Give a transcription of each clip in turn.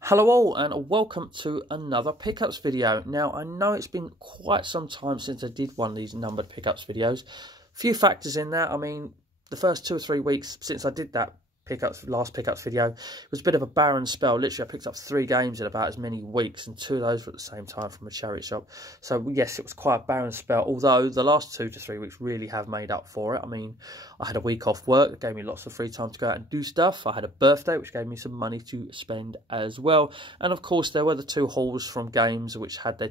Hello all and welcome to another pickups video. Now I know it's been quite some time since I did one of these numbered pickups videos. Few factors in that. I mean, the first 2 or 3 weeks since I did that last pickups video, it was a bit of a barren spell. Literally I picked up 3 games in about as many weeks, and 2 of those were at the same time from a charity shop. So yes, it was quite a barren spell, although the last 2 to 3 weeks really have made up for it. I mean, I had a week off work that gave me lots of free time to go out and do stuff. I had a birthday which gave me some money to spend as well, and of course there were the 2 hauls from games which had their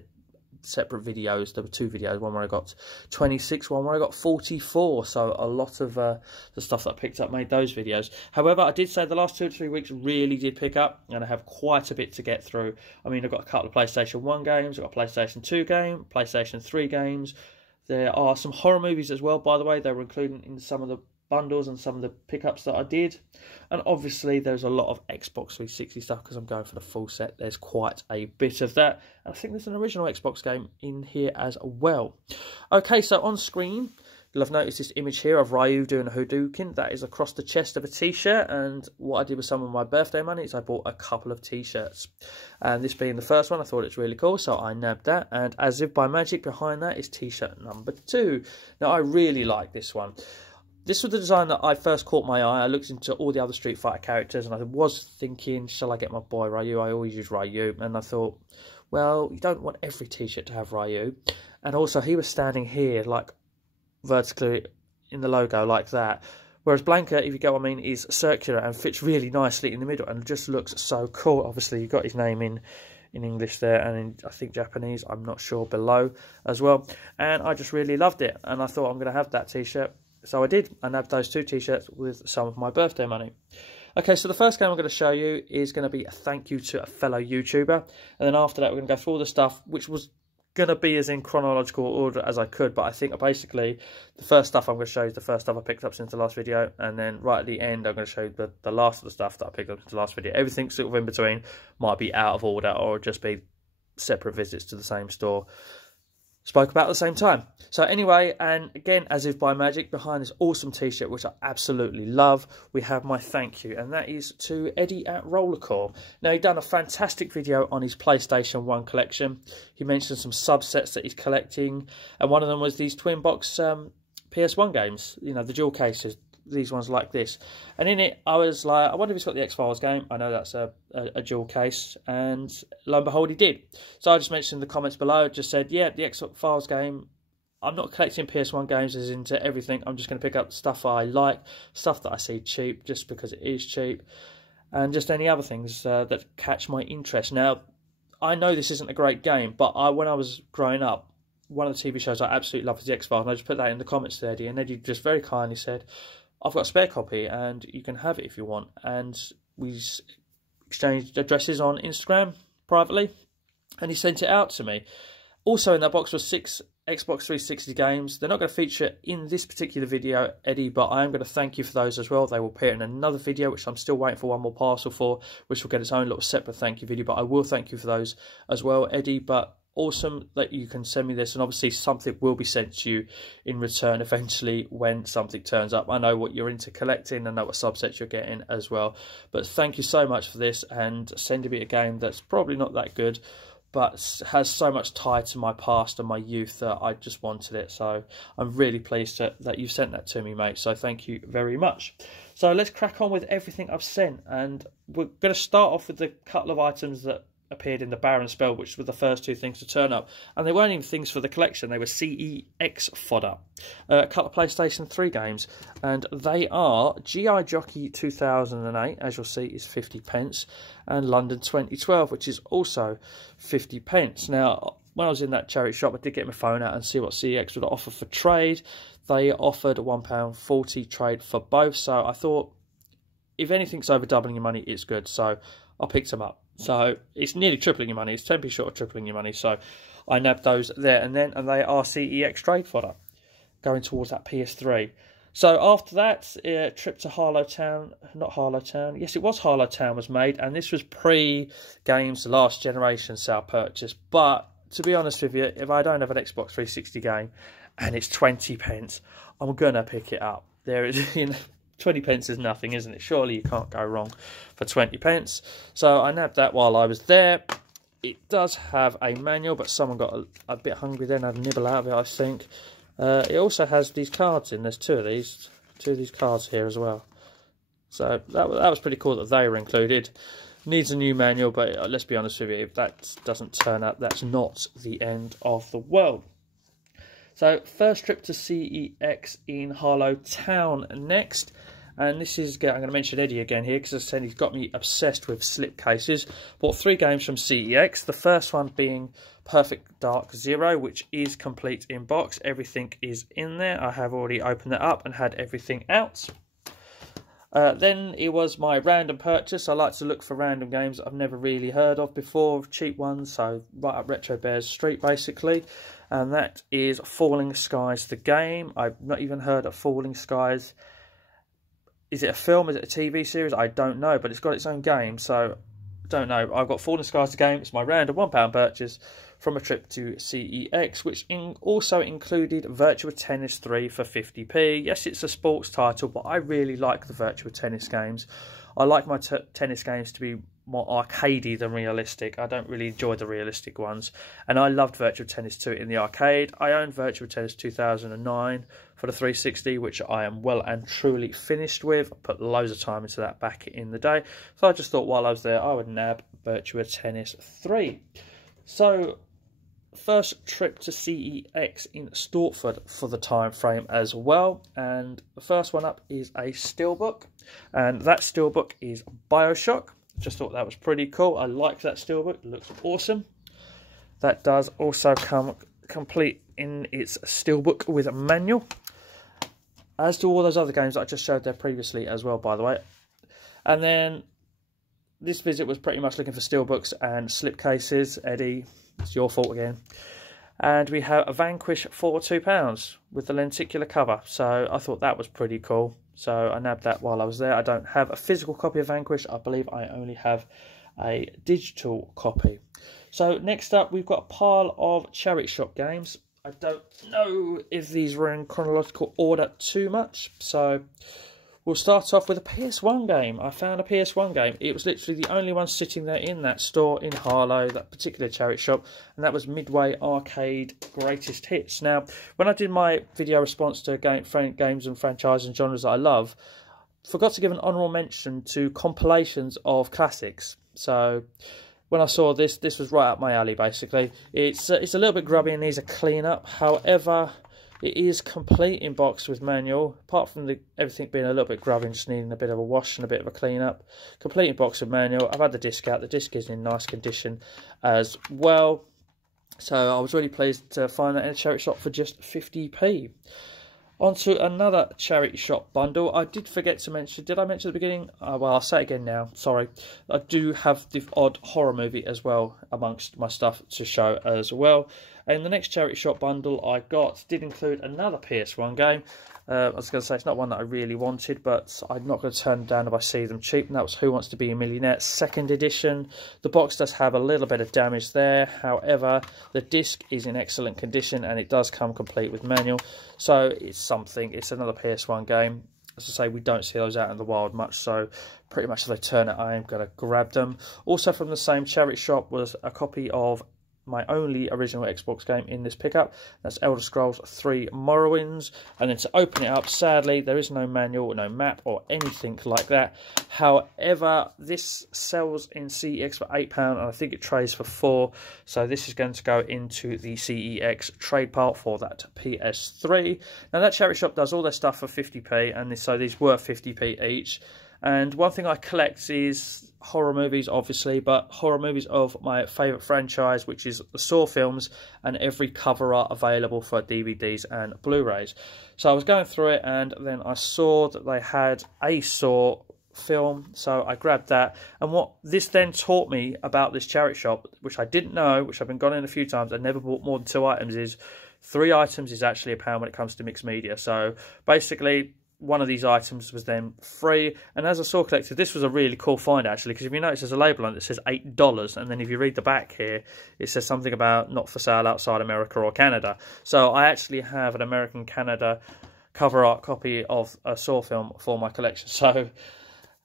separate videos. There were 2 videos, one where I got 26, one where I got 44, so a lot of the stuff that I picked up made those videos. However, I did say the last 2 to 3 weeks really did pick up, and I have quite a bit to get through. I mean, I've got a couple of PlayStation 1 games, I've got a PlayStation 2 game, PlayStation 3 games. There are some horror movies as well, by the way. They were included in some of the bundles and some of the pickups that I did. And obviously there's a lot of Xbox 360 stuff because I'm going for the full set. There's quite a bit of that, and I think there's an original Xbox game in here as well. Okay, so on screen you'll have noticed this image here of Ryu doing a Hadouken. That is across the chest of a t-shirt, and what I did with some of my birthday money is I bought a couple of t-shirts, and this being the first one I thought it's really cool, so I nabbed that. And as if by magic, behind that is t-shirt number 2. Now I really like this one. This was the design that I first caught my eye. I looked into all the other Street Fighter characters and I was thinking, shall I get my boy Ryu? I always use Ryu. And I thought, well, you don't want every t-shirt to have Ryu. And also he was standing here, like vertically in the logo like that. Whereas Blanca, if you get what I mean, is circular and fits really nicely in the middle and just looks so cool. Obviously you've got his name in English there, and in, I think, Japanese, I'm not sure, below as well. And I just really loved it. And I thought I'm going to have that t-shirt. So I did. I nabbed those 2 t-shirts with some of my birthday money. Okay, so the first game I'm going to show you is going to be a thank you to a fellow YouTuber. And then after that, we're going to go through all the stuff, which was going to be as in chronological order as I could. But I think basically the first stuff I'm going to show you is the first stuff I picked up since the last video. And then right at the end, I'm going to show you the last of the stuff that I picked up since the last video. Everything sort of in between might be out of order or just be separate visits to the same store. Spoke about at the same time. So anyway, and again, as if by magic, behind this awesome t-shirt, which I absolutely love, we have my thank you, and that is to Eddie at Rollerxcore. Now, he'd done a fantastic video on his PlayStation 1 collection. He mentioned some subsets that he's collecting, and one of them was these twin box ps1 games, you know, the dual cases, these ones like this. And in it, I was like, I wonder if he's got the X-Files game. I know that's a dual case, and lo and behold, he did. So I just mentioned in the comments below, just said, yeah, the X-Files game, I'm not collecting PS1 games as into everything. I'm just going to pick up stuff I like, stuff that I see cheap, just because it is cheap, and just any other things that catch my interest. Now, I know this isn't a great game, but when I was growing up, one of the TV shows I absolutely loved was the X-Files, and I just put that in the comments to Eddie, and Eddie just very kindly said, I've got a spare copy and you can have it if you want. And we exchanged addresses on Instagram privately, and he sent it out to me. Also in that box was 6 Xbox 360 games. They're not going to feature in this particular video, Eddie, but I am going to thank you for those as well. They will appear in another video, which I'm still waiting for one more parcel for, which will get its own little separate thank you video. But I will thank you for those as well, Eddie. But awesome that you can send me this, and obviously something will be sent to you in return eventually when something turns up. I know what you're into collecting, I know what subsets you're getting as well, but thank you so much for this, and sending me a game that's probably not that good but has so much tie to my past and my youth that I just wanted it. So I'm really pleased that you've sent that to me, mate, so thank you very much. So let's crack on with everything I've sent, and we're going to start off with the couple of items that appeared in the barren spell, which were the first 2 things to turn up, and they weren't even things for the collection. They were CEX fodder. A couple of PlayStation 3 games, and they are GI Jockey 2008, as you'll see, is 50p, and London 2012, which is also 50p. Now, when I was in that charity shop, I did get my phone out and see what CEX would offer for trade. They offered £1.40 trade for both, so I thought, if anything's over doubling your money, it's good, so I picked them up. So it's nearly tripling your money. It's 10p short of tripling your money. So I nabbed those there and then, and they are CEX trade fodder, going towards that PS3. So after that, trip to Harlow Town, not Harlow Town. Yes, it was Harlow Town was made, and this was pre-games last generation sale purchase. But to be honest with you, if I don't have an Xbox 360 game and it's 20p, I'm gonna pick it up. There is, you know, 20 pence is nothing, isn't it? Surely you can't go wrong for 20 pence. So I nabbed that while I was there. It does have a manual, but someone got a bit hungry then, had a nibble out of it, I think. It also has these cards in. There's two of these cards here as well. So that was pretty cool that they were included. Needs a new manual, but let's be honest with you, if that doesn't turn up, that's not the end of the world. So first trip to CEX in Harlow Town next. And this is, I'm going to mention Eddie again here, because as I said, he's got me obsessed with slipcases. Bought 3 games from CEX. The first one being Perfect Dark Zero, which is complete in box. Everything is in there. I have already opened it up and had everything out. Then it was my random purchase. I like to look for random games I've never really heard of before, cheap ones, so right up Retro Bears Street basically. And that is Falling Skies the game. I've not even heard of Falling Skies. Is it a film? Is it a TV series? I don't know, but it's got its own game, so I don't know. I've got Falling Skies the game. It's my random £1 purchase from a trip to CEX, which also included Virtua Tennis 3 for 50p. Yes, it's a sports title, but I really like the Virtua Tennis games. I like my tennis games to be more arcadey than realistic. I don't really enjoy the realistic ones. And I loved Virtua Tennis 2 in the arcade. I owned Virtua Tennis 2009 for the 360, which I am well and truly finished with. I put loads of time into that back in the day. So I just thought while I was there, I would nab Virtua Tennis 3. So first trip to CEX in Stortford for the time frame as well. And the first one up is a steelbook. And that steelbook is Bioshock. Just thought that was pretty cool. I like that steelbook. It looks awesome. That does also come complete in its steelbook with a manual. As do all those other games that I just showed there previously as well, by the way. And then this visit was pretty much looking for steelbooks and slipcases. Eddie, it's your fault again. And we have a Vanquish for £2 with the lenticular cover. So I thought that was pretty cool. So I nabbed that while I was there. I don't have a physical copy of Vanquish. I believe I only have a digital copy. So next up, we've got a pile of charity shop games. I don't know if these were in chronological order too much. So we'll start off with a PS1 game. I found a PS1 game. It was literally the only one sitting there in that store in Harlow, that particular charity shop, and that was Midway Arcade Greatest Hits. Now, when I did my video response to games and franchises and genres that I love, I forgot to give an honourable mention to compilations of classics. So when I saw this was right up my alley, basically. It's a little bit grubby and needs a clean up. However, it is complete in box with manual, apart from everything being a little bit grubby and just needing a bit of a wash and a bit of a clean up. Complete in box with manual. I've had the disc out. The disc is in nice condition as well. So I was really pleased to find that in a charity shop for just 50p. On to another charity shop bundle. I did forget to mention, did I mention at the beginning? Well, I'll say it again now, sorry. I do have the odd horror movie as well amongst my stuff to show as well. And the next charity shop bundle I got did include another PS1 game. I was going to say it's not one that I really wanted, but I'm not going to turn them down if I see them cheap. And that was Who Wants to Be a Millionaire 2nd edition. The box does have a little bit of damage there. However, the disc is in excellent condition and it does come complete with manual. So it's something. It's another PS1 game. As I say, we don't see those out in the wild much, so pretty much if they turn it, I am going to grab them. Also from the same charity shop was a copy of my only original Xbox game in this pickup. That's Elder Scrolls 3 Morrowinds. And then to open it up, sadly, there is no manual, no map or anything like that. However, this sells in CEX for £8 and I think it trades for £4. So this is going to go into the CEX trade part for that PS3. Now that charity shop does all their stuff for 50p, and so these were 50p each. And one thing I collect is horror movies, obviously, but horror movies of my favourite franchise, which is the Saw films, and every cover art available for DVDs and Blu-rays. So I was going through it, and then I saw that they had a Saw film, so I grabbed that. And what this then taught me about this charity shop, which I didn't know, which I've been gone in a few times, I never bought more than 2 items, is 3 items is actually £1 when it comes to mixed media. So basically, one of these items was then free. And as a Saw collector, this was a really cool find, actually, because if you notice there's a label on it that says $8, and then if you read the back here, it says something about not for sale outside America or Canada. So I actually have an American-Canada cover art copy of a Saw film for my collection. So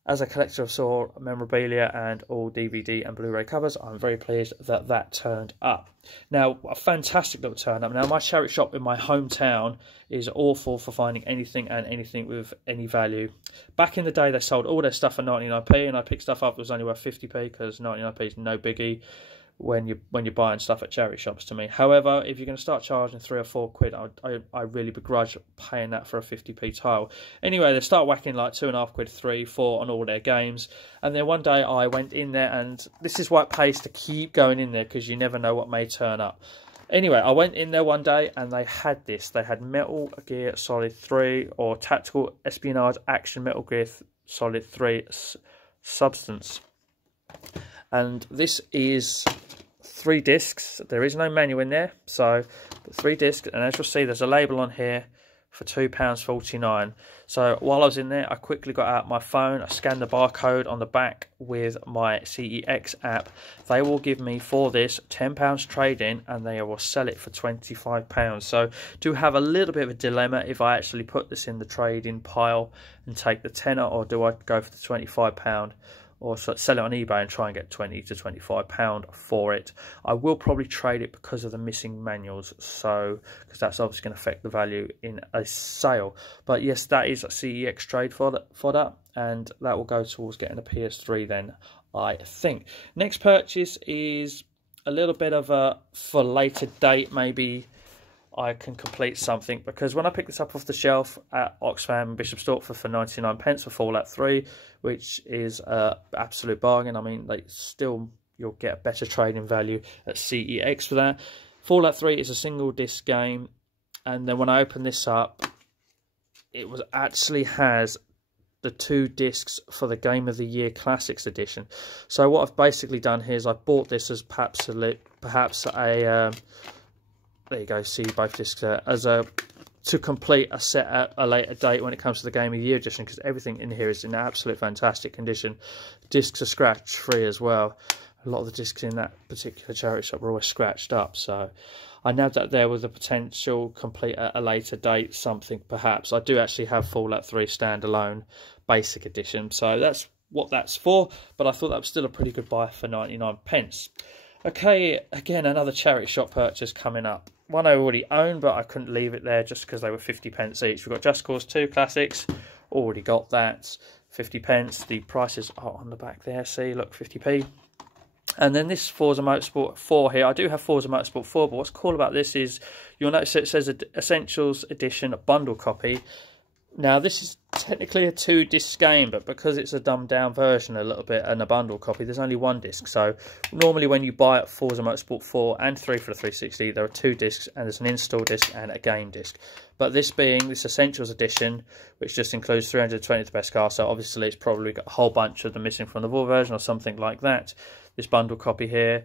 as a collector of Saw memorabilia and all DVD and Blu-ray covers, I'm very pleased that that turned up. Now, a fantastic little turn up. Now, my charity shop in my hometown is awful for finding anything and anything with any value. Back in the day, they sold all their stuff for 99p, and I picked stuff up that was only worth 50p because 99p is no biggie when you're buying stuff at charity shops to me. However, if you're going to start charging £3 or £4, I really begrudge paying that for a 50p tile. Anyway, they start whacking like £2.5, £3, £4 on all their games. And then one day I went in there, and this is why it pays to keep going in there, because you never know what may turn up. Anyway, I went in there one day and they had this. They had Metal Gear Solid 3 or Tactical Espionage Action Metal Gear Solid 3 Substance. And this is 3 discs. There is no manual in there, so 3 discs, and as you'll see, there's a label on here for £2.49. So while I was in there, I quickly got out my phone, I scanned the barcode on the back with my CEX app. They will give me for this £10 trade-in, and they will sell it for £25. So do have a little bit of a dilemma if I actually put this in the trade-in pile and take the tenner, or do I go for the £25? Or sell it on eBay and try and get £20 to £25 for it. I will probably trade it because of the missing manuals, so because that's obviously going to affect the value in a sale. But yes, that is a CEX trade for that, and that will go towards getting a PS3 then, I think. Next purchase is a little bit of a for later date, maybe I can complete something, because when I picked this up off the shelf at Oxfam and Bishop Stortford for 99p for Fallout 3, which is an absolute bargain. I mean, you'll get a better trading value at CEX for that. Fallout 3 is a single disc game, and then when I open this up, it actually has the 2 discs for the Game of the Year Classics edition. So what I've basically done here is I bought this as perhaps a there you go, see both discs there, to complete a set at a later date when it comes to the Game of the Year edition, because everything in here is in absolute fantastic condition. Discs are scratch free as well. A lot of the discs in that particular charity shop were always scratched up, so I nabbed that there with the potential complete at a later date something perhaps. I do actually have Fallout 3 standalone basic edition, so that's what that's for, but I thought that was still a pretty good buy for 99p. Okay, again, another charity shop purchase coming up. One I already own, but I couldn't leave it there just because they were 50p each. We've got Just Cause 2 Classics, already got that, 50p. The prices are on the back there, see, look, 50p. And then this Forza Motorsport 4 here. I do have Forza Motorsport 4, but what's cool about this is you'll notice it says Essentials Edition bundle copy. Now, this is technically a 2-disc game, but because it's a dumbed down version a little bit and a bundle copy, there's only 1 disc. So normally when you buy it Forza Motorsport 4 and 3 for the 360, there are 2 discs, and there's an install disc and a game disc. But this being this Essentials Edition, which just includes 320 of the best car, so obviously it's probably got a whole bunch of the missing from the raw version or something like that. This bundle copy here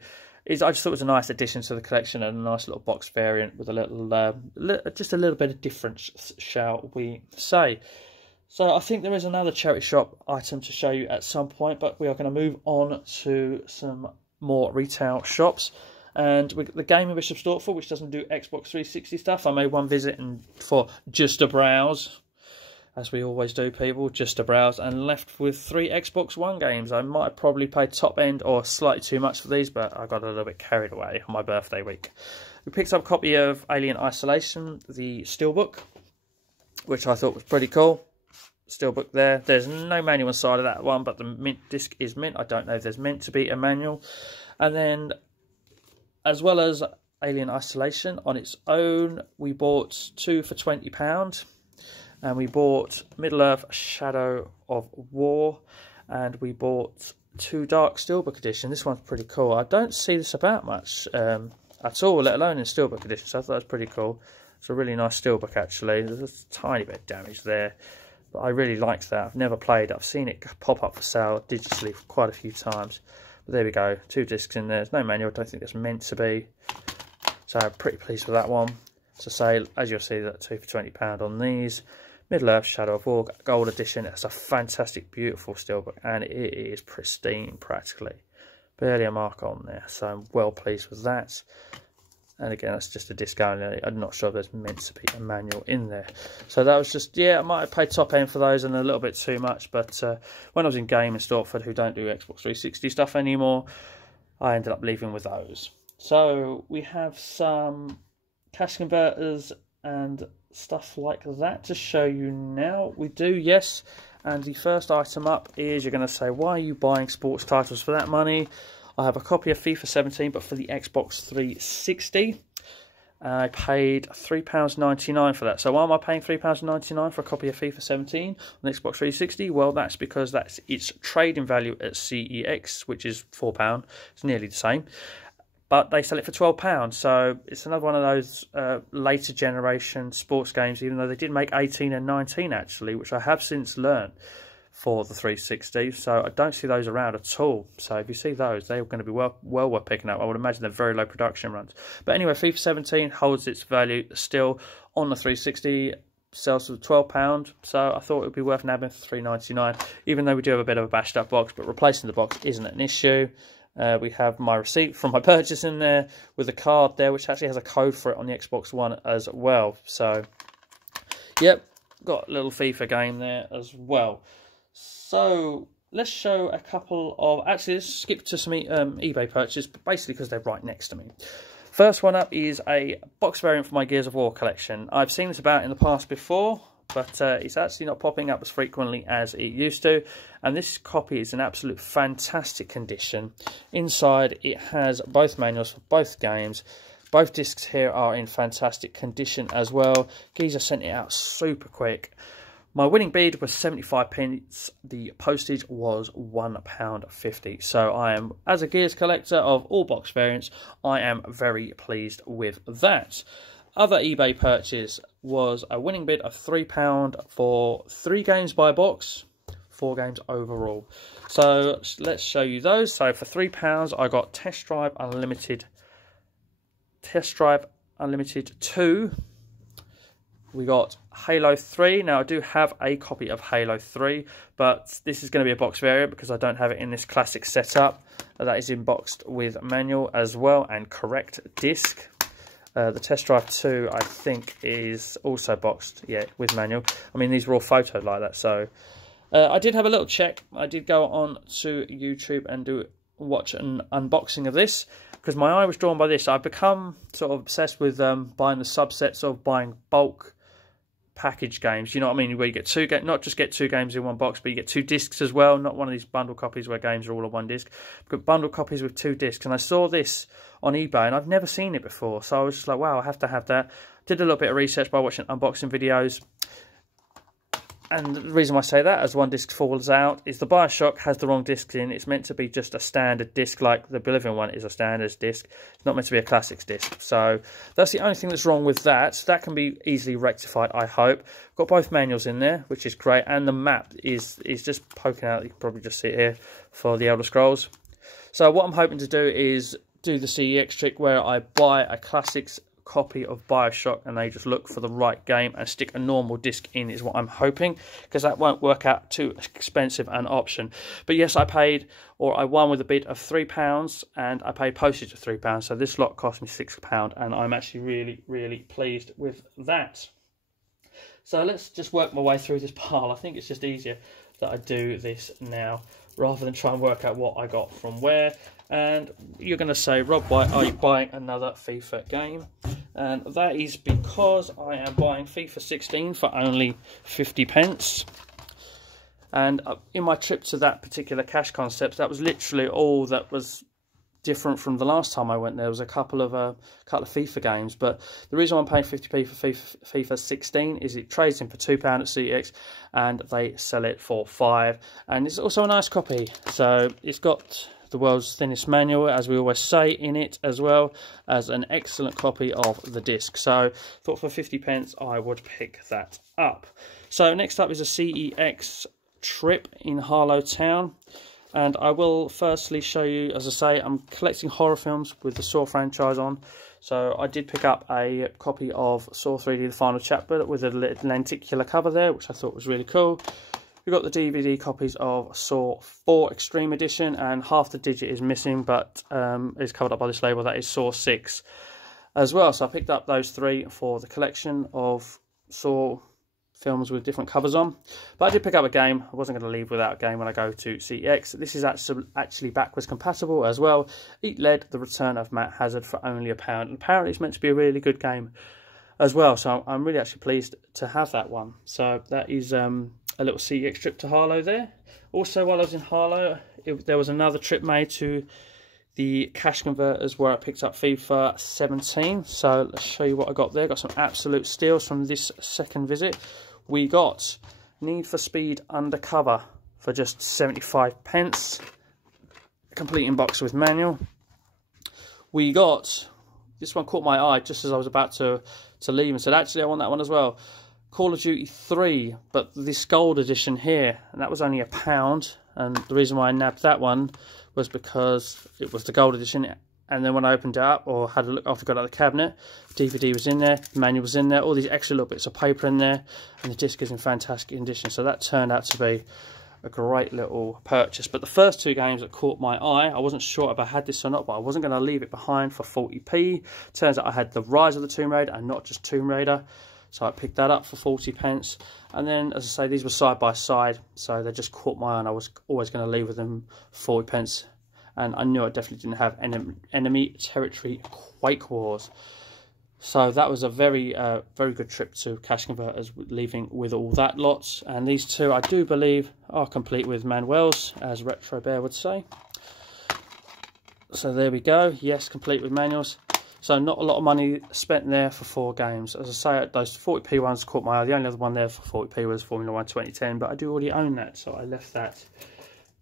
I just thought it was a nice addition to the collection, and a nice little box variant with a little, just a little bit of difference, shall we say. So I think there is another charity shop item to show you at some point, but we are going to move on to some more retail shops. And the Game of Bishop Stortford, which doesn't do Xbox 360 stuff, I made one visit for just a browse, as we always do, people, just a browse, and left with 3 Xbox One games. I might have probably paid top end or slightly too much for these, but I got a little bit carried away on my birthday week. We picked up a copy of Alien Isolation, the steelbook, which I thought was pretty cool. Steelbook there. There's no manual inside of that one, but the mint disc is mint. I don't know if there's meant to be a manual. And then, as well as Alien Isolation on its own, we bought 2 for £20. And we bought Middle-earth Shadow of War, and we bought 2 Dark Steelbook Edition. This one's pretty cool. I don't see this about much at all, let alone in Steelbook Edition, so I thought that was pretty cool. It's a really nice Steelbook, actually. There's a tiny bit of damage there, but I really liked that. I've never played it. I've seen it pop up for sale digitally quite a few times. But there we go, 2 discs in there. There's no manual. I don't think it's meant to be. So I'm pretty pleased with that one. So say, as you'll see, that 2 for £20 on these. Middle-earth Shadow of War Gold Edition. It's a fantastic, beautiful steelbook, and it is pristine practically. Barely a mark on there, so I'm well pleased with that. And again, that's just a disc only. I'm not sure if there's meant to be a manual in there. So that was just, yeah, I might have paid top end for those and a little bit too much. But when I was in Game in Stortford, who don't do Xbox 360 stuff anymore, I ended up leaving with those. So we have some cash converters and stuff like that to show you now. We do, yes. And the first item up is, you're going to say, why are you buying sports titles for that money? I have a copy of FIFA 17, but for the Xbox 360. I paid £3.99 for that. So why am I paying £3.99 for a copy of FIFA 17 on Xbox 360? Well, that's because that's its trading value at CEX, which is £4. It's nearly the same. But they sell it for £12. So it's another one of those later generation sports games, even though they did make 18 and 19 actually, which I have since learned for the 360. So I don't see those around at all. So if you see those, they're going to be well worth picking up. I would imagine they're very low production runs. But anyway, FIFA 17 holds its value still on the 360. Sells for £12, so I thought it would be worth nabbing for £3.99, even though we do have a bit of a bashed up box, but replacing the box isn't an issue. We have my receipt from my purchase in there with a card there, which actually has a code for it on the Xbox One as well. So, yep, got a little FIFA game there as well. So, let's show a couple of... Actually, let's skip to some eBay purchases, basically because they're right next to me. First one up is a box variant for my Gears of War collection. I've seen this about in the past before, but it's actually not popping up as frequently as it used to. And this copy is in absolute fantastic condition. Inside, it has both manuals for both games. Both discs here are in fantastic condition as well. Geezer sent it out super quick. My winning bid was 75p. The postage was £1.50. So I am, as a Gears collector of all box variants, I am very pleased with that. Other eBay purchase was a winning bid of £3 for 3 games by box, 4 games overall. So let's show you those. So for £3, I got Test Drive Unlimited 2. We got Halo 3. Now, I do have a copy of Halo 3, but this is going to be a box variant because I don't have it in this classic setup. That is inboxed with manual as well and correct disc. The Test Drive 2, I think, is also boxed, yeah, with manual. I mean, these were all photoed like that, so... I did have a little check. I did go on to YouTube and watch an unboxing of this, because my eye was drawn by this. I've become sort of obsessed with buying the subsets of buying bulk package games, you know what I mean, where you get not just get 2 games in one box, but you get 2 discs as well, not one of these bundle copies where games are all on one disc, but bundle copies with 2 discs. And I saw this on eBay and I've never seen it before, so I was just like, wow, I have to have that. Did a little bit of research by watching unboxing videos. And the reason why I say that, as one disc falls out, is the Bioshock has the wrong discs in. It's meant to be just a standard disc, like the Bolivian one is a standard disc. It's not meant to be a classics disc. So that's the only thing that's wrong with that. That can be easily rectified, I hope. Got both manuals in there, which is great. And the map is just poking out. You can probably just see it here for the Elder Scrolls. So what I'm hoping to do is do the CEX trick where I buy a classics copy of Bioshock and they just look for the right game and stick a normal disc in is what I'm hoping, because that won't work out too expensive an option. But yes, I won with a bid of £3 and I paid postage of £3, so this lot cost me £6 and I'm actually really pleased with that. So let's just work my way through this pile. I think it's just easier that I do this now rather than try and work out what I got from where. And you're going to say, Rob, why are you buying another FIFA game? And that is because I am buying FIFA 16 for only 50p. And in my trip to that particular cash concept, that was literally all that was different from the last time I went there. Was a couple of FIFA games, but the reason I'm paying 50p for FIFA 16 is it trades in for £2 at CEX and they sell it for £5, and it's also a nice copy. So it's got the world's thinnest manual, as we always say, in it, as well as an excellent copy of the disc. So thought for 50p I would pick that up. So next up is a CEX trip in Harlow Town. And I will firstly show you, as I say, I'm collecting horror films with the Saw franchise on. So I did pick up a copy of Saw 3D The Final Chapter with a lenticular cover there, which I thought was really cool. We've got the DVD copies of Saw 4 Extreme Edition, and half the digit is missing, but is covered up by this label. That is Saw 6. as well. So I picked up those 3 for the collection of Saw films with different covers on. But I did pick up a game. I wasn't going to leave without a game when I go to CEX. This is actually backwards compatible as well. Eat Lead, The Return of Matt Hazard for only £1. And apparently it's meant to be a really good game as well. So I'm really actually pleased to have that one. So that is a little CEX trip to Harlow there. Also, while I was in Harlow, there was another trip made to the cash converters where I picked up FIFA 17. So let's show you what I got there. Got some absolute steals from this second visit. We got Need for Speed Undercover for just 75p. Complete in box with manual. We got, this one caught my eye just as I was about to leave and said, actually I want that one as well. Call of Duty 3, but this gold edition here, and that was only £1. And the reason why I nabbed that one was because it was the gold edition. And then when I opened it up or had a look after I got out of the cabinet, DVD was in there, the manual was in there, all these extra little bits of paper in there, and the disc is in fantastic condition. So that turned out to be a great little purchase. But the first 2 games that caught my eye, I wasn't sure if I had this or not, but I wasn't going to leave it behind for 40p. Turns out I had the Rise of the Tomb Raider and not just Tomb Raider. So I picked that up for 40p. And then, as I say, these were side by side, so they just caught my eye, and I was always going to leave with them 40p. And I knew I definitely didn't have Enemy Territory Quake Wars. So that was a very good trip to Cash Converters, leaving with all that lot. And these 2, I do believe, are complete with manuals, as Retro Bear would say. So there we go. Yes, complete with manuals. So not a lot of money spent there for 4 games. As I say, those 40p ones caught my eye. The only other one there for 40p was Formula 1 2010, but I do already own that, so I left that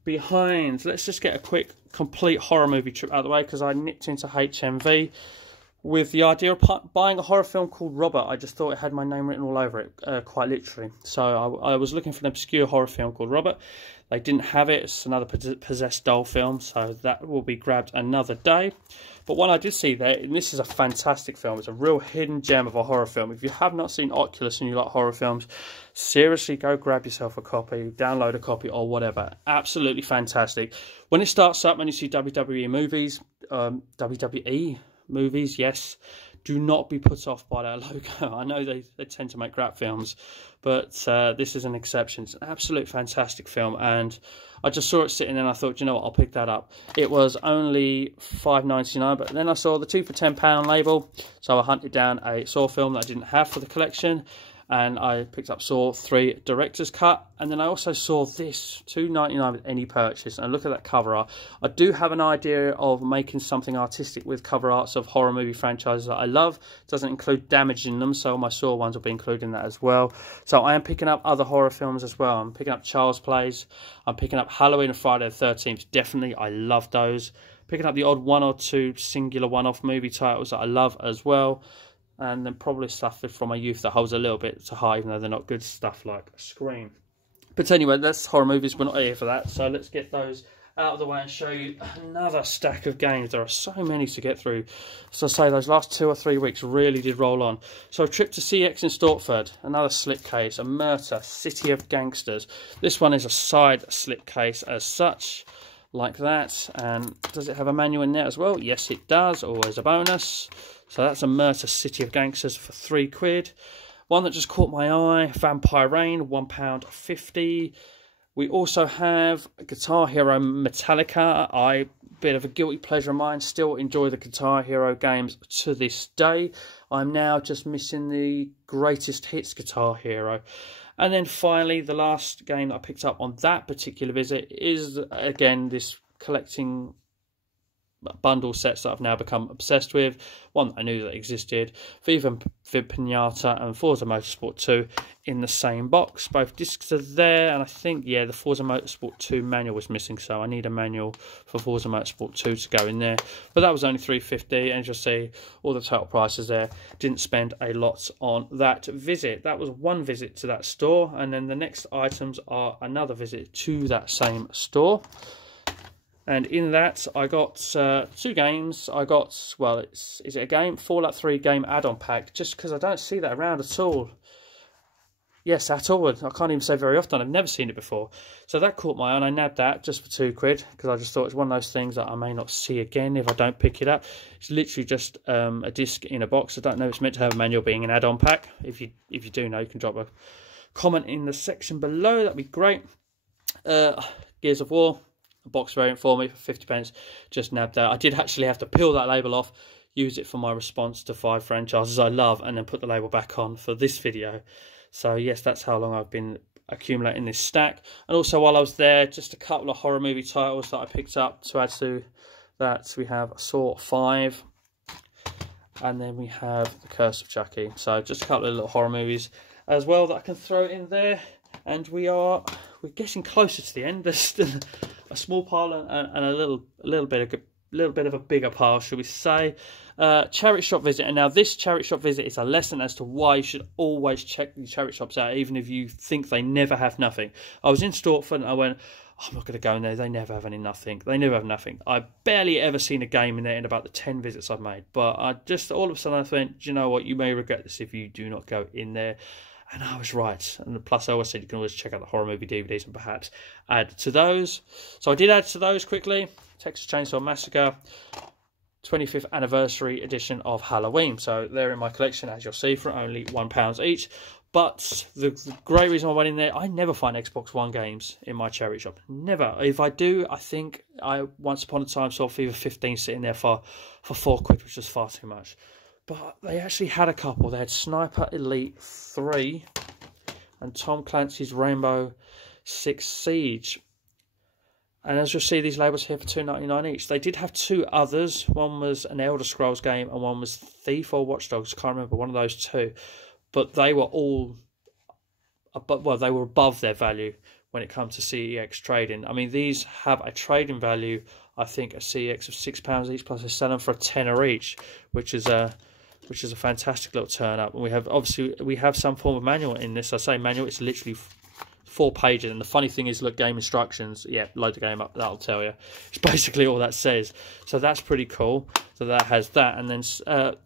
behind. Let's just get a quick complete horror movie trip out of the way, because I nipped into HMV with the idea of buying a horror film called Robert. I just thought it had my name written all over it, quite literally. So I was looking for an obscure horror film called Robert. They didn't have it. It's another possessed doll film, so that will be grabbed another day. But one I did see there, and this is a fantastic film. It's a real hidden gem of a horror film. If you have not seen Oculus and you like horror films, seriously go grab yourself a copy, download a copy or whatever. Absolutely fantastic. When it starts up and you see WWE movies, yes, do not be put off by that logo. I know they tend to make crap films, but this is an exception. It's an absolute fantastic film, and I just saw it sitting there and I thought, you know what, I'll pick that up. It was only $5.99, but then I saw the 2 for £10 label, so I hunted down a Saw film that I didn't have for the collection, and I picked up Saw 3 Director's Cut, and then I also saw this, $2.99 with any purchase, and look at that cover art. I do have an idea of making something artistic with cover arts of horror movie franchises that I love. It doesn't include damaging them, so my Saw ones will be including that as well. So I am picking up other horror films as well. I'm picking up Child's Plays, I'm picking up Halloween and Friday the 13th, definitely, I love those. Picking up the odd 1 or 2 singular one-off movie titles that I love as well. And then probably stuff from my youth that holds a little bit to heart, even though they're not good stuff like Scream. But anyway, that's horror movies. We're not here for that. So let's get those out of the way and show you another stack of games. There are so many to get through. So I say those last 2 or 3 weeks really did roll on. So a trip to CX in Stortford, another slipcase, a Murta, City of Gangsters. This one is a side slipcase as such, like that. And does it have a manual in there as well? Yes, it does. Always a bonus. So that's a Murta City of Gangsters for £3. One that just caught my eye, Vampire Rain, £1.50. We also have Guitar Hero Metallica. Bit of a guilty pleasure of mine, still enjoy the Guitar Hero games to this day. I'm now just missing the greatest hits Guitar Hero. And then finally, the last game that I picked up on that particular visit is, again, this collecting bundle sets that I've now become obsessed with. One that I knew that existed, Viva Pinata and Forza Motorsport 2 in the same box. Both discs are there, and I think, yeah, the Forza Motorsport 2 manual was missing, so I need a manual for Forza Motorsport 2 to go in there. But that was only $3.50, and you'll see all the total prices there. Didn't spend a lot on that visit. That was one visit to that store, and then the next items are another visit to that same store. And in that, I got 2 games. I got, well, is it a game? Fallout 3 game add-on pack, just because I don't see that around at all. Yes, at all. I can't even say very often. I've never seen it before. So that caught my eye, and I nabbed that just for £2 because I just thought it's one of those things that I may not see again if I don't pick it up. It's literally just a disc in a box. I don't know if it's meant to have a manual, being an add-on pack. If you do know, you can drop a comment in the section below. That'd be great. Gears of War, a box variant for me for 50p. Just nabbed that. I did actually have to peel that label off, use it for my response to 5 franchises I love, and then put the label back on for this video. So yes, that's how long I've been accumulating this stack. And also while I was there, just a couple of horror movie titles that I picked up to add to that. We have Saw 5, and then we have The Curse of Chucky. So just a couple of little horror movies as well that I can throw in there. And we're getting closer to the end. There's still a small pile and a little bit of a bigger pile, should we say. Charity shop visit, and now this charity shop visit is a lesson as to why you should always check the charity shops out, even if you think they never have nothing. I was in Stortford and I went, oh, I'm not going to go in there, they never have any nothing. They never have nothing. I've barely ever seen a game in there in about the 10 visits I've made, but I just all of a sudden I went, do you know what, you may regret this if you do not go in there. And I was right. And plus I always said you can always check out the horror movie DVDs and perhaps add to those. So I did add to those quickly. Texas Chainsaw Massacre 25th anniversary edition of Halloween. So they're in my collection, as you'll see, for only £1 each. But the great reason I went in there, I never find Xbox One games in my charity shop. Never. If I do, I think I once upon a time saw FIFA 15 sitting there for £4, which was far too much. But they actually had a couple. They had Sniper Elite 3 and Tom Clancy's Rainbow Six Siege. And as you'll see, these labels here for $2.99 each. They did have 2 others. One was an Elder Scrolls game and one was Thief or Watch Dogs. I can't remember, one of those 2. But they were all, well, they were above their value when it comes to CEX trading. I mean, these have a trading value, I think, a CEX of £6 each, plus they sell them for a tenner each, which is a fantastic little turn up. And we have, obviously, we have some form of manual in this. I say manual, it's literally 4 pages, and the funny thing is, look, game instructions, yeah, load the game up, that'll tell you. It's basically all that says. So that's pretty cool. So that has that, and then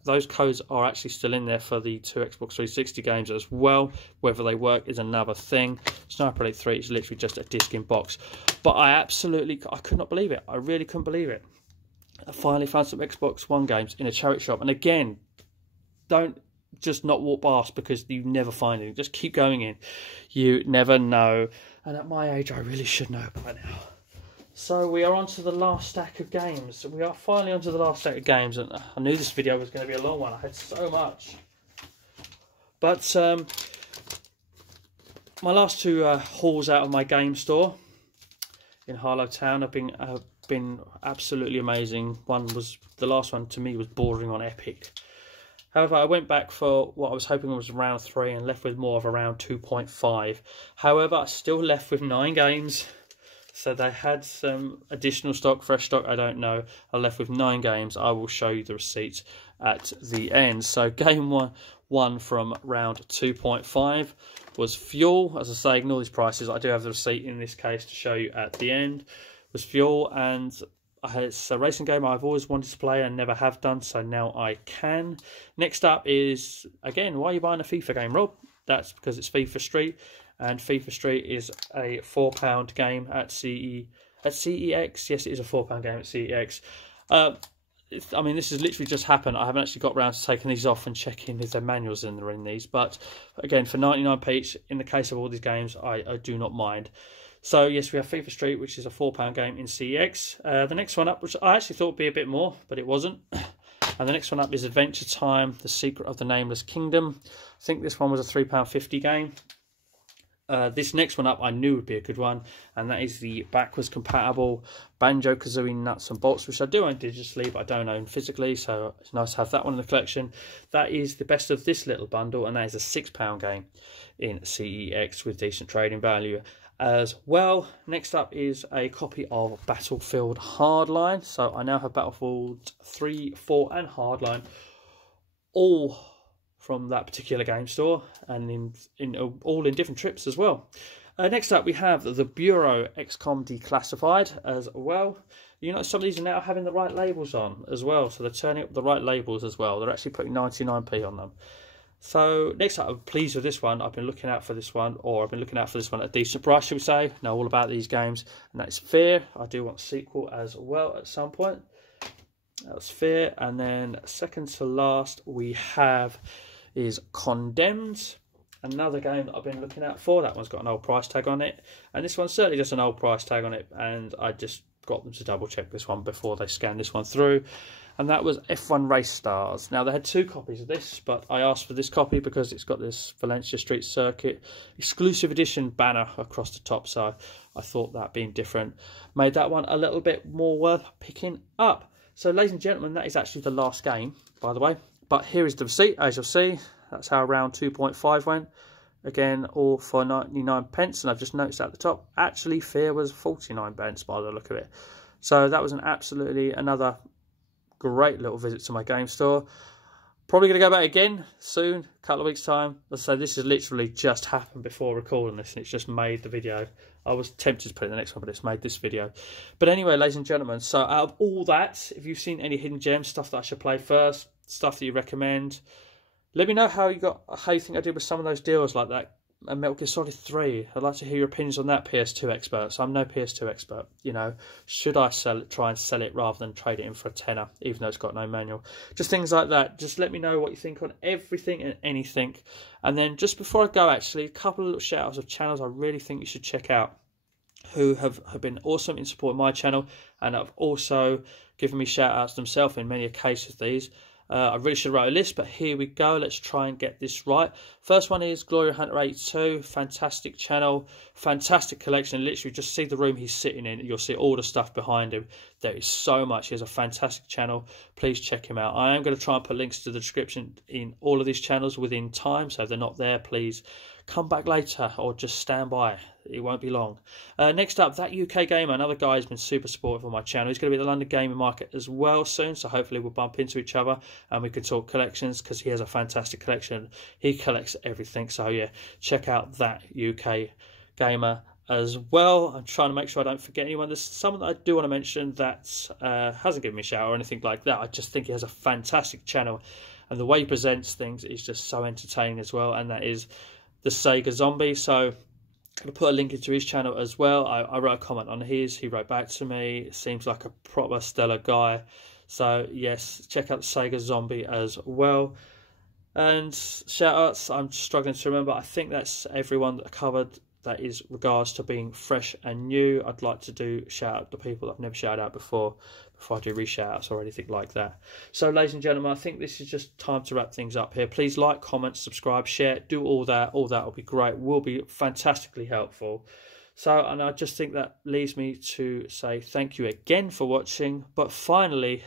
those codes are actually still in there for the 2 Xbox 360 games as well. Whether they work is another thing. Sniper Elite 3 is literally just a disc in box. But I could not believe it. I really couldn't believe it. I finally found some Xbox One games in a charity shop, and again, don't just not walk past because you never find it. Just keep going in. You never know. And at my age, I really should know by now. So we are on to the last stack of games. We are finally onto the last stack of games. And I knew this video was going to be a long one. I had so much. But my last 2 hauls out of my game store in Harlow Town have been absolutely amazing. The last one to me was bordering on epic. However, I went back for what I was hoping was round 3 and left with more of around 2.5. However, I still left with 9 games. So they had some additional stock, fresh stock, I don't know. I left with 9 games. I will show you the receipts at the end. So game one from round 2.5 was Fuel. As I say, ignore these prices. I do have the receipt in this case to show you at the end. Was Fuel, and it's a racing game I've always wanted to play and never have done, so now I can. Next up is, again, why are you buying a FIFA game, Rob? That's because it's FIFA Street, and FIFA Street is a £4 game at CEX. Yes, it is a £4 game at CEX. I mean, this has literally just happened. I haven't actually got around to taking these off and checking if the manuals are in these. But again, for 99p each, in the case of all these games, I do not mind. So yes, we have FIFA Street, which is a £4 game in CEX. The next one up, which I actually thought would be a bit more, but it wasn't. And the next one up is Adventure Time, The Secret of the Nameless Kingdom. I think this one was a £3.50 game. This next one up I knew would be a good one, and that is the backwards compatible Banjo-Kazooie Nuts and Bolts, which I do own digitally, but I don't own physically, so it's nice to have that one in the collection. That is the best of this little bundle, and that is a £6 game in CEX with decent trading value as well. Next up is a copy of Battlefield Hardline. So I now have Battlefield 3, 4 and Hardline, all from that particular game store, and all in different trips as well. Next up we have the Bureau XCOM Declassified as well. You know, some of these are now having the right labels on as well, so they're turning up the right labels as well. They're actually putting 99p on them. So next up, I'm pleased with this one. I've been looking out for this one, or I've been looking out for this one at a decent price, should we say. Know all about these games, and that's Fear. I do want a sequel as well at some point. That's Fear. And then second to last we have is Condemned. Another game that I've been looking out for. That one's got an old price tag on it, and this one's certainly just an old price tag on it, and I just got them to double check this one before they scanned this one through. And that was F1 Race Stars. Now, they had 2 copies of this, but I asked for this copy because it's got this Valencia Street Circuit exclusive edition banner across the top. So I thought that being different made that one a little bit more worth picking up. So, ladies and gentlemen, that is actually the last game, by the way. But here is the receipt, as you'll see. That's how round 2.5 went. Again, all for 99 pence. And I've just noticed at the top, actually, Fear was 49 pence by the look of it. So that was another great little visit to my game store. Probably going to go back again soon, a couple of weeks time. Let's say this has literally just happened before recording this, and it's just made the video. I was tempted to put it in the next one, but it's made this video. But anyway, ladies and gentlemen, so out of all that, if you've seen any hidden gems, stuff that I should play first, stuff that you recommend, let me know how you think I did with some of those deals like that. And Metal Gear Solid 3, I'd like to hear your opinions on that, PS2 expert. So I'm no PS2 expert, you know. Should I try and sell it rather than trade it in for a tenner, even though it's got no manual? Just things like that. Just let me know what you think on everything and anything. And then just before I go, actually, a couple of little shout outs of channels I really think you should check out, who have been awesome in supporting my channel, and have also given me shout outs themselves in many cases these. I really should write a list, but here we go. Let's try and get this right. First one is Glory Hunter 82. Fantastic channel, fantastic collection. Literally, just see the room he's sitting in. You'll see all the stuff behind him. There is so much. He has a fantastic channel. Please check him out. I am going to try and put links to the description in all of these channels within time. So if they're not there, please come back later or just stand by. It won't be long. Next up, That UK Gamer. Another guy who's been super supportive on my channel. He's going to be at the London Gaming Market as well soon, so hopefully we'll bump into each other and we can talk collections, because he has a fantastic collection. He collects everything, so yeah, check out That UK Gamer as well. I'm trying to make sure I don't forget anyone. There's someone that I do want to mention that hasn't given me a shout or anything like that. I just think he has a fantastic channel, and the way he presents things is just so entertaining as well, and that is the Sega Zombie. So I'll put a link into his channel as well. I wrote a comment on his. He wrote back to me. Seems like a proper stellar guy. So yes, check out the Sega Zombie as well. And shout outs, I'm struggling to remember. I think that's everyone that I covered. That is regards to being fresh and new. I'd like to do shout out to people that I've never shouted out before I do re-shout outs or anything like that. So ladies and gentlemen, I think this is just time to wrap things up here. Please like, comment, subscribe, share, do all that. All that will be great, will be fantastically helpful. So, and I just think that leaves me to say thank you again for watching. But finally,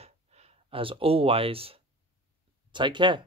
as always, take care.